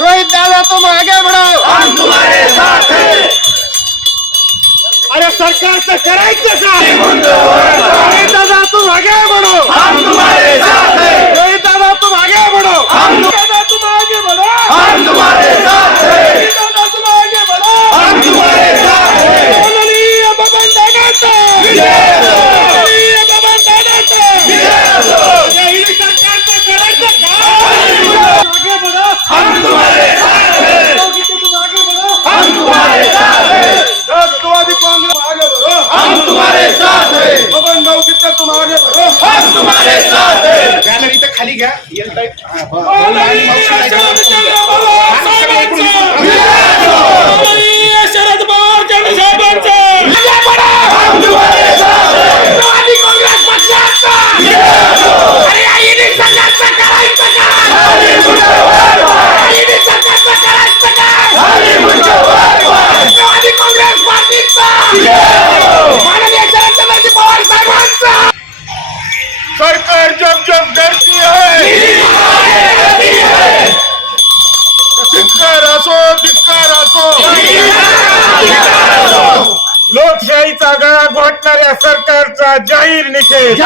रोहित दादा तुम आगे बढ़ाओ हम तुम्हारे साथ हैं। अरे सरकारचं करायचं काय हो रोहित दादा तुम आगे बढ़ो बॅनर इथं खाली घ्या एल टाईप हा, ब- बॉल आणि मागची लाईन सगळे इकडून इकडून. शरद Yeah! सरकार जब जब डरती है धिक्कार असो धिक्कार असो. लोकशाहीचा गळा घोटणाऱ्या सरकारचा जाहीर निषेध.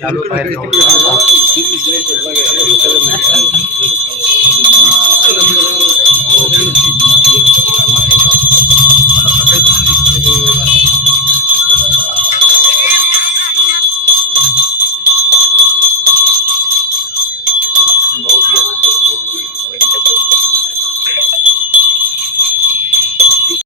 চালু